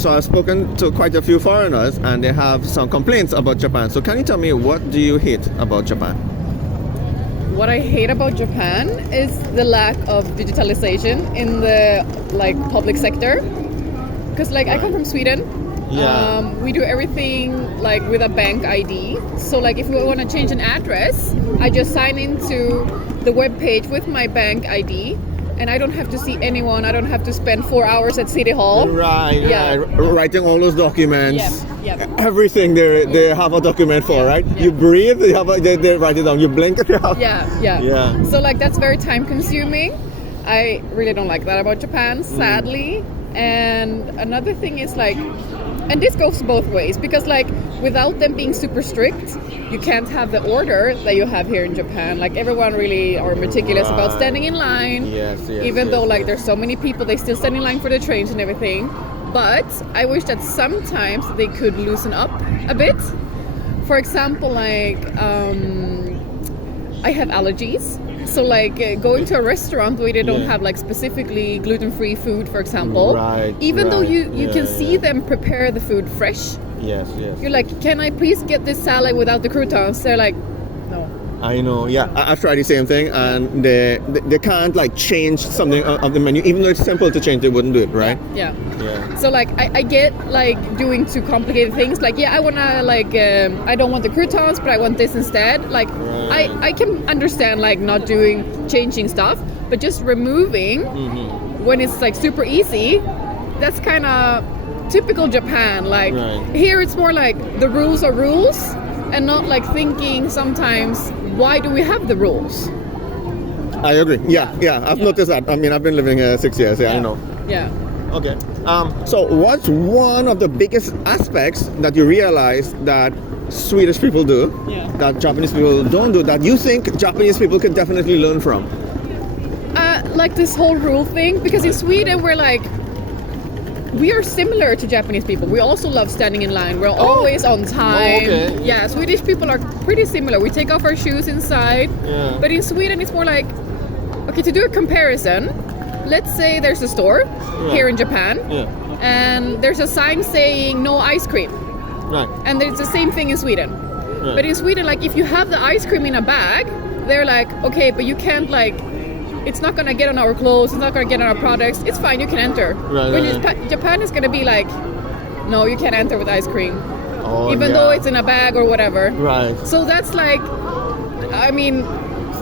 So I've spoken to quite a few foreigners, and they have some complaints about Japan. So can you tell me, what do you hate about Japan? What I hate about Japan is the lack of digitalization in the public sector. Because I come from Sweden. Yeah. We do everything with a bank ID. So if we want to change an address, I just sign into the web page with my bank ID, and I don't have to see anyone. I don't have to spend 4 hours at City Hall. Right. Yeah. Writing all those documents. Yep. Everything they have a document for, right? Yeah. You breathe, they write it down. You blink, they have. Yeah. So that's very time consuming. I really don't like that about Japan, sadly. And another thing is and this goes both ways, because without them being super strict, you can't have the order that you have here in Japan. Everyone really are meticulous about standing in line. Yes, even though there's so many people, they still stand in line for the trains and everything. But I wish that sometimes they could loosen up a bit. For example, I have allergies. So going to a restaurant where they don't have specifically gluten-free food, for example. Right. Even though you can see them prepare the food fresh. Yes. You're can I please get this salad without the croutons? They're no. I know, yeah. I've tried the same thing, and they can't change something of the menu, even though it's simple to change. They wouldn't do it, right? Yeah. So I get doing too complicated things. I wanna I don't want the croutons, but I want this instead. Right. I can understand not changing stuff, but just removing when it's super easy. That's kind of typical Japan. Right. Here it's more the rules are rules, and not thinking sometimes, why do we have the rules? I agree. Yeah. I've noticed that. I mean, I've been living here 6 years. Yeah, I know. Yeah. Okay. So what's one of the biggest aspects that you realize that Swedish people do, that Japanese people don't do, that you think Japanese people could definitely learn from? This whole rule thing, because in Sweden we are similar to Japanese people. We also love standing in line. We're always on time. Okay. Yeah, Swedish people are pretty similar. We take off our shoes inside. Yeah. But in Sweden, it's more okay, to do a comparison, let's say there's a store here in Japan, and there's a sign saying no ice cream. Right. And it's the same thing in Sweden. Right. But in Sweden, if you have the ice cream in a bag, they're okay, but you can't it's not gonna get on our clothes, it's not gonna get on our products. It's fine, you can enter. Japan is gonna be no, you can't enter with ice cream, even though it's in a bag or whatever. Right. So that's I mean,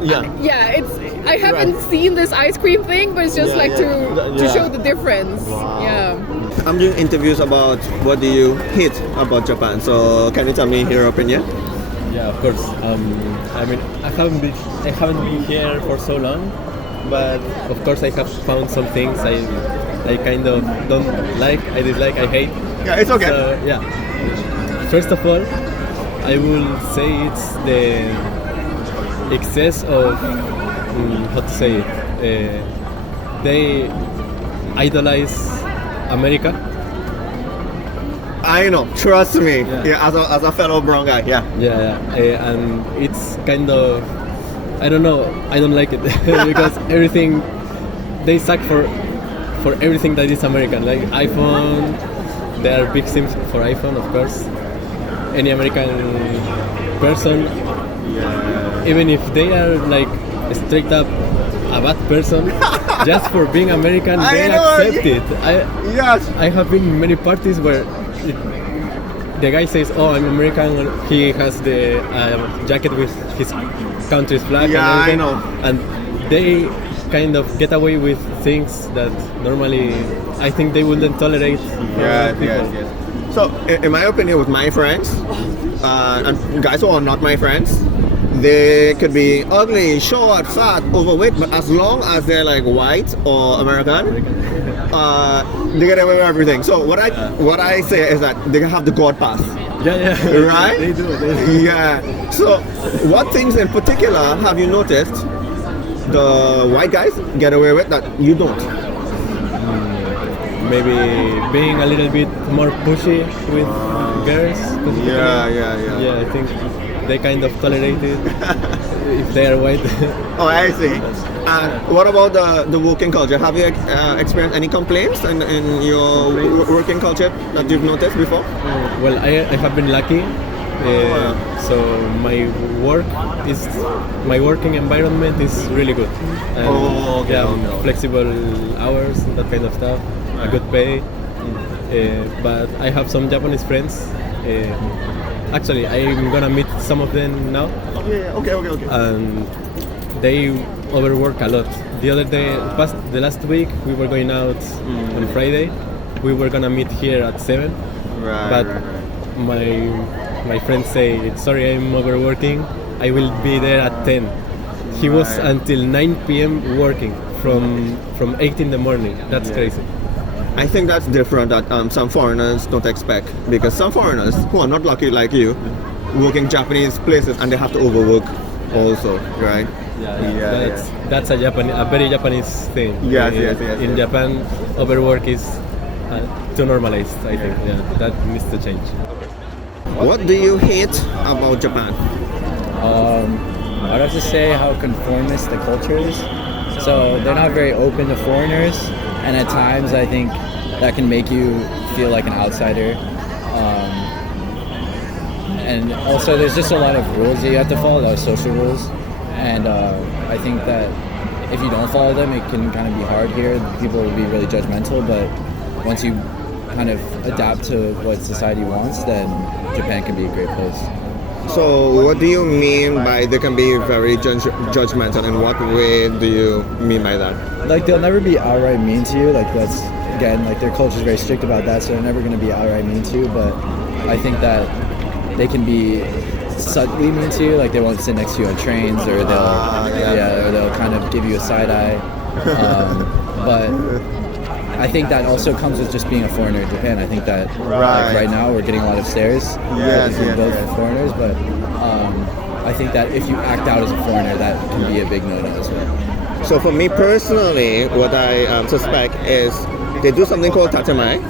it's. I haven't seen this ice cream thing, but it's just to show the difference. Wow. Yeah. I'm doing interviews about what do you hate about Japan. So can you tell me your opinion? Yeah, of course. I mean, I haven't been here for so long, but of course I have found some things I kind of don't like, I dislike, I hate. Yeah, it's okay. So, yeah. First of all, I will say it's the excess of how to say it. They idolize America. I know, trust me. Yeah. As a fellow brown guy, And it's kind of, I don't know, I don't like it because everything they suck for everything that is American, like iPhone. They are big sims for iPhone, of course. Any American person, even if they are straight up a bad person, just for being American, they accept it. I have been in many parties where the guy says, "Oh, I'm American." He has the jacket with his country's flag. Yeah, and I know. And they kind of get away with things that normally I think they wouldn't tolerate. Yes. So, in my opinion, with my friends, and guys who are not my friends, they could be ugly, short, fat, overweight, but as long as they're white or American, they get away with everything. So what I say is that they have the God pass. Yeah. Right? They do. Yeah. So what things in particular have you noticed the white guys get away with that you don't? Maybe being a little bit more pushy with girls. Yeah. Yeah, I think they kind of tolerate it. if they are white. Oh, I see. And what about the working culture? Have you experienced any complaints in your working culture that you've noticed before? Well, I have been lucky. So my working environment is really good. And, yeah, flexible hours, that kind of stuff, a good pay. But I have some Japanese friends. Actually, I'm gonna meet some of them now. Yeah. Okay. And they overwork a lot. The other day, the last week, we were going out on Friday. We were gonna meet here at 7. But my friends say, sorry, I'm overworking. I will be there at 10. He was until 9 p.m. working from 8 in the morning. That's crazy. I think that's different that some foreigners don't expect, because some foreigners who are not lucky like you work in Japanese places and they have to overwork also, right? That's a very Japanese thing. Yes. In Japan, overwork is too normalized, I think. Yeah, that needs to change. What do you hate about Japan? I'd have to say how conformist the culture is. So they're not very open to foreigners, and at times I think that can make you feel like an outsider. And also there's just a lot of rules that you have to follow, a lot of social rules. And I think that if you don't follow them, it can kind of be hard here. People will be really judgmental, but once you kind of adapt to what society wants, then Japan can be a great place. So what do you mean by they can be very judgmental? In what way do you mean by that? Like, they'll never be outright mean to you. Like, that's, again, like, their culture is very strict about that, so they're never going to be outright mean to you. But I think that they can be subtly mean to you. Like, they won't sit next to you on trains, or they'll kind of give you a side eye. But I think that also comes with just being a foreigner in Japan. I think that like, right now we're getting a lot of stares from both foreigners, but I think that if you act out as a foreigner, that can be a big no-no as well. So for me personally, what I suspect is they do something called tatemai.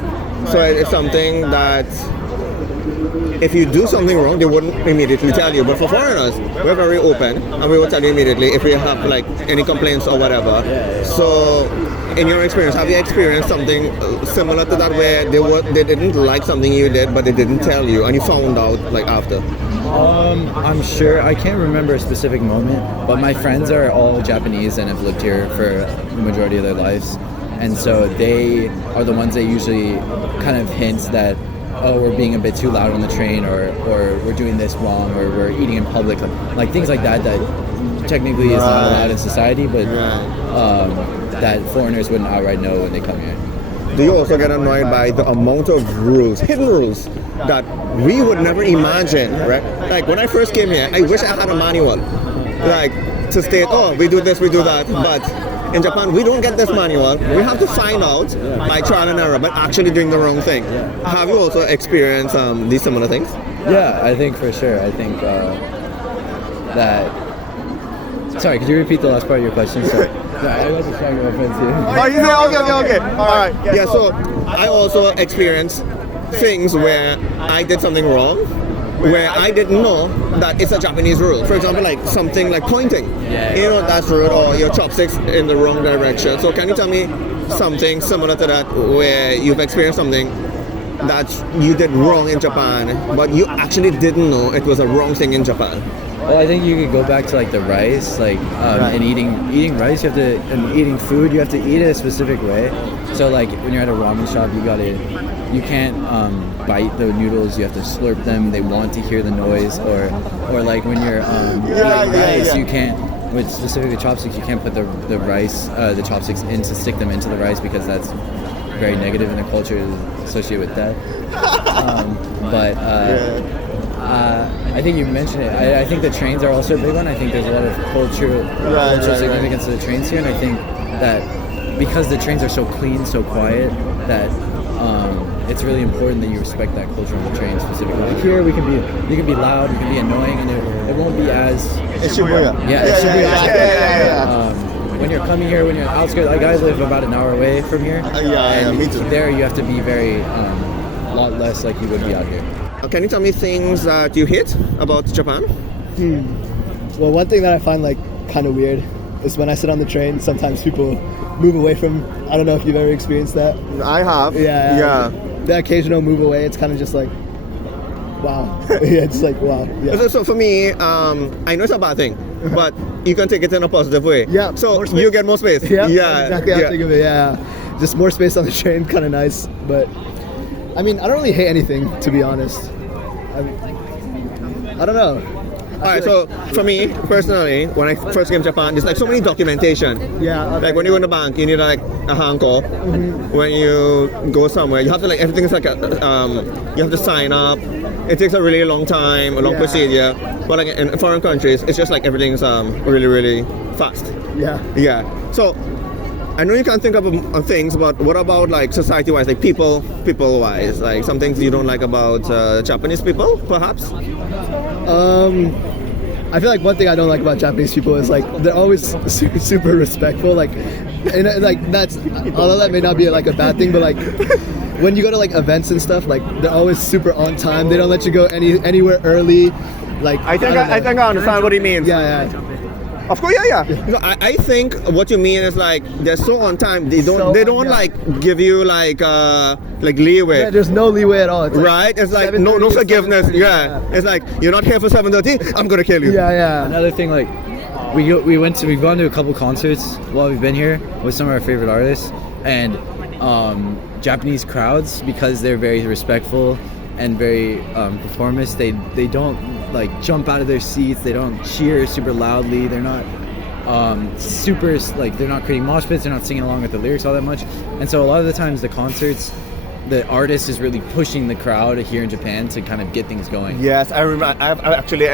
So it's something that if you do something wrong, they wouldn't immediately tell you. But for foreigners, we're very open, and we will tell you immediately if we have like any complaints or whatever. So in your experience, have you experienced something similar to that, where they didn't like something you did, but they didn't tell you, and you found out like after? I'm sure, I can't remember a specific moment, but my friends are all Japanese and have lived here for the majority of their lives, and so they are the ones that usually kind of hint that, oh, we're being a bit too loud on the train, or we're doing this wrong, or we're eating in public, like things like that technically is not allowed in society, but that foreigners wouldn't outright know when they come here. Do you also get annoyed by the amount of rules, hidden rules, that we would never imagine, right? Like when I first came here, I wish I had a manual, like to state, oh, we do this, we do that, but in Japan, we don't get this manual. We have to find out by trial and error, but actually doing the wrong thing. Have you also experienced these similar things? Yeah, I think for sure. I think that... Sorry, could you repeat the last part of your question? Sorry. I was just trying to my friends here. Oh, you say, okay. All right. Yeah, so I also experienced things where I did something wrong, where I didn't know that it's a Japanese rule. For example, like something like pointing. You know, that's rude, or your chopsticks in the wrong direction. So can you tell me something similar to that, where you've experienced something that you did wrong in Japan, but you actually didn't know it was a wrong thing in Japan? Well, I think you could go back to like the rice, like and eating rice. You have to, and eating food, you have to eat it a specific way. So like when you're at a ramen shop, you can't bite the noodles. You have to slurp them. They want to hear the noise. Or like when you're eating rice, you can't. With specifically chopsticks, you can't put the rice, the chopsticks in to stick them into the rice, because that's very negative in the culture associated with that. I think you mentioned it. I think the trains are also a big one. I think there's a lot of cultural significance to the trains here, and I think that because the trains are so clean, so quiet, that it's really important that you respect that culture on the train specifically. Like here, you can be loud, you can be annoying, and it won't be as... It's Shibuya. When you're coming here, when you're outskirts, like I live about an hour away from here. Me too. There you have to be very, a lot less like you would be out here. Can you tell me things that you hate about Japan? Well, one thing that I find like kind of weird is when I sit on the train, sometimes people move away from. I don't know if you've ever experienced that. I have. Yeah. The occasional move away, it's kind of just like, wow. Yeah, it's like wow. Yeah. So for me, I know it's a bad thing, but you can take it in a positive way. Yeah, So more space. you get more space. Yeah, Yeah. that's exactly how I think of it. Yeah, just more space on the train, kind of nice. But I mean, I don't really hate anything, to be honest. I don't know. All right. So for me personally, when I first came to Japan, there's like so many documentation. Yeah. Okay. Like when you go in the bank, you need like a handcall. When you go somewhere, you have to like everything is like you have to sign up. It takes a really long time, a long Yeah. procedure. But like in foreign countries, it's just like everything's really really fast. Yeah. Yeah. So I know you can't think of things, but what about like society-wise, like people-wise, like some things you don't like about Japanese people, perhaps? I feel like one thing I don't like about Japanese people is like they're always super respectful. Like, and like that's although that may not be like a bad thing, but like when you go to like events and stuff, like they're always super on time. They don't let you go anywhere early. Like I think don't know. I think I understand what he means. Yeah. Of course, yeah. So I think what you mean is like they're so on time. They don't Yeah. like give you like leeway. Yeah, there's no leeway at all. It's like Right? It's like no 7:30, forgiveness. 7:30, Yeah. It's like you're not here for 7:30. I'm gonna kill you. Yeah. Another thing, like we've gone to a couple concerts while we've been here with some of our favorite artists, and Japanese crowds, because they're very respectful and very performist, they don't like jump out of their seats, they don't cheer super loudly, they're not super like they're not creating mosh pits, they're not singing along with the lyrics all that much, and so a lot of the times the concerts, the artist is really pushing the crowd here in Japan to kind of get things going. Yes, I remember. I've actually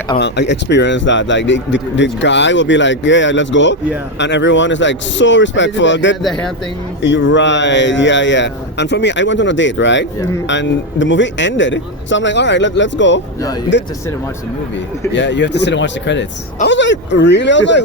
experienced that. Like the guy will be like, "Yeah, let's go." Yeah. And everyone is like so respectful. The hand thing. You're right. Yeah. And for me, I went on a date, right? Mm-hmm. And the movie ended, so I'm like, "All right, let's go." No, you have to sit and watch the movie. Yeah, you have to sit and watch the credits. I was like, "Really?" I was like,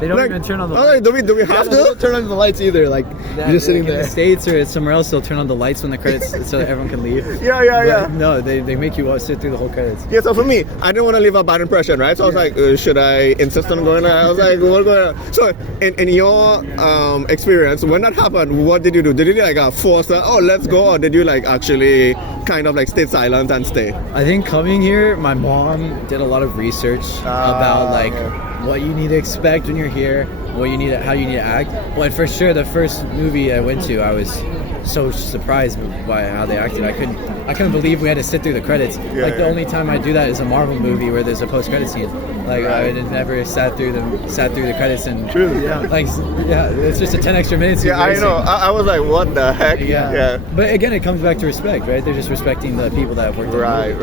They don't like, even turn on the I was like, "Do we have They don't to?" turn on the lights either. Like you're just sitting in there. the States or somewhere else, they'll turn on the lights when the credits so that everyone can leave. Yeah. But no, they make you sit through the whole credits. Yeah, so for me, I didn't want to leave a bad impression, right? So I was like, should I insist on going there? I was like, what's going on? So in your experience, when that happened, what did you do? Did you like force her, oh, let's go? Or did you like actually kind of like stay silent and stay? I think coming here, my mom did a lot of research about like what you need to expect when you're here, how you need to act. But for sure, the first movie I went to, I was so surprised by how they acted. I couldn't believe we had to sit through the credits. Like the only time I do that is a Marvel movie where there's a post-credit scene. Like I had never sat through the credits and it's just a 10 extra minutes. Yeah, I know. I was like, what the heck? Yeah. But again, it comes back to respect, right? They're just respecting the people that have worked. Right.